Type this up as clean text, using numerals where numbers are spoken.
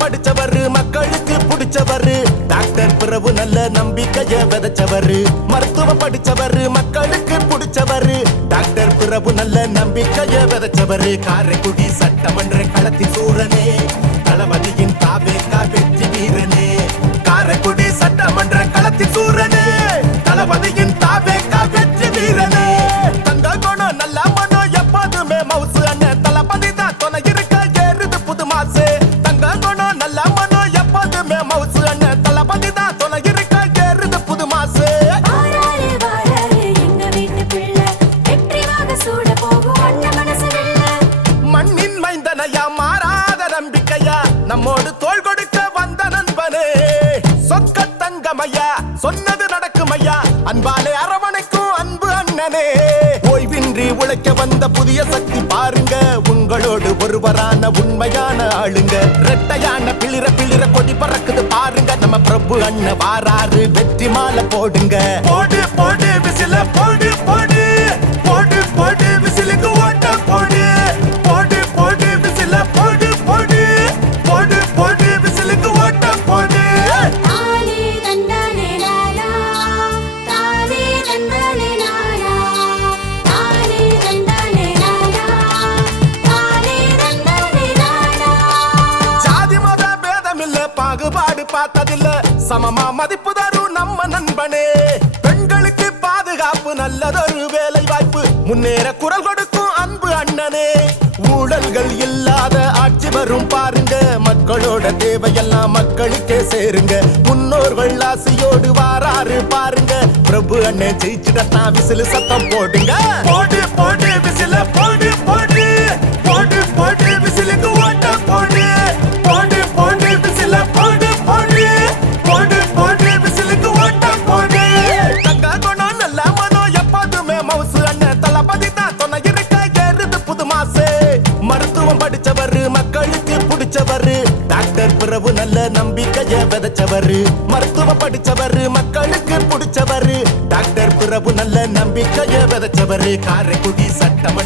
படிச்சவரு மக்களுக்கு பிடிச்சவரு டாக்டர் பிரபு நல்ல நம்பிக்கைய விதைச்சவரு மருத்துவம் படிச்சவரு மக்களுக்கு பிடிச்சவரு டாக்டர் பிரபு நல்ல நம்பிக்கைய விதைச்சவரு காரைக்குடி சட்டமன்ற களத்தின் சூரனே தளபதியின் தாவேகா வெற்றி வீரனே காரைக்குடி சட்டமன்ற களத்தின் சூரனே தளபதியின் தாவேகா வெற்றி வீரனே தங்க குணம் நல்ல மனம் எப்போதுமே மவுசு அண்ணன் தளபதி தான் துணை இருக்க ஏறுது புது மாசு தங்க குணம் நல்ல மனம் எப்போதுமே மவுசு அண்ணன் தளபதி தான் துணை இருக்க ஏறுது புது மாசு மண்ணின் மைந்தனையா மாறாத நம்பிக்கையா நம்மோடு தோள் கொடுக்க வந்த நண்பனே சொக்க தங்கமையா சொன்னது நடக்குமையா அன்பாலே அரவணைக்கும் அன்பு அண்ணனே ஓய்வின்றி உழைக்க வந்த புதிய சக்தி பாருங்க உங்களோடு ஒருவரான உண்மையான ஆளுங்க ரெட்டையான பிளிர பிளிர கொடி பறக்குது பாருங்க நம்ம பிரபு அண்ணன் வாராரு வெற்றி மாலை போடுங்க போடு போடு விசில போடு போடு போடு போடு விசிலுக்கு ஓட்ட போடு போடு போடு விசில போடு போடு போடு போடு விசிலுக்கு ஓட்ட போடு பாகுபாடு பார்த்ததில்ல சமமா மதிப்பு தரும் நம்ம நண்பனே பெண்களுக்கு பாதுகாப்பு நல்லதொரு வேலை வாய்ப்பு முன்னேற குரல் கொடுக்கும் அன்பு அண்ணனே ஊழல்கள் இல்லாத ஆட்சி வரும் பாருங்க மக்களோட தேவையெல்லாம் மக்களுக்கே சேருங்க முன்னோர்கள் ஆசையோடு வாராரு பாருங்க பிரபு அண்ணன் ஜெயிச்சுடத்தான் விசிலு சத்தம் போடுங்க போடு போடு விசில போடு போடு போடு போடு விசிலுக்கு ஓட்ட போடு போடு போடு விசில போடு போடு போடு போடு விசிலுக்கு ஓட்ட போடு தங்க குணம் நல்ல மனம் எப்போதுமே மவுசு அண்ணன் தளபதி தான் துணை இருக்க ஏறுது புது மாசு மருத்துவம் படிச்சவரு மக்களுக்கு பிடிச்சவரு டாக்டர் பிரபு நல்ல நம்பிக்கைய விதைச்சவரு மருத்துவம் படிச்சவரு மக்களுக்கு பிடிச்சவரு டாக்டர் பிரபு நல்ல நம்பிக்கைய விதைச்சவரு காரைக்குடி சட்டம்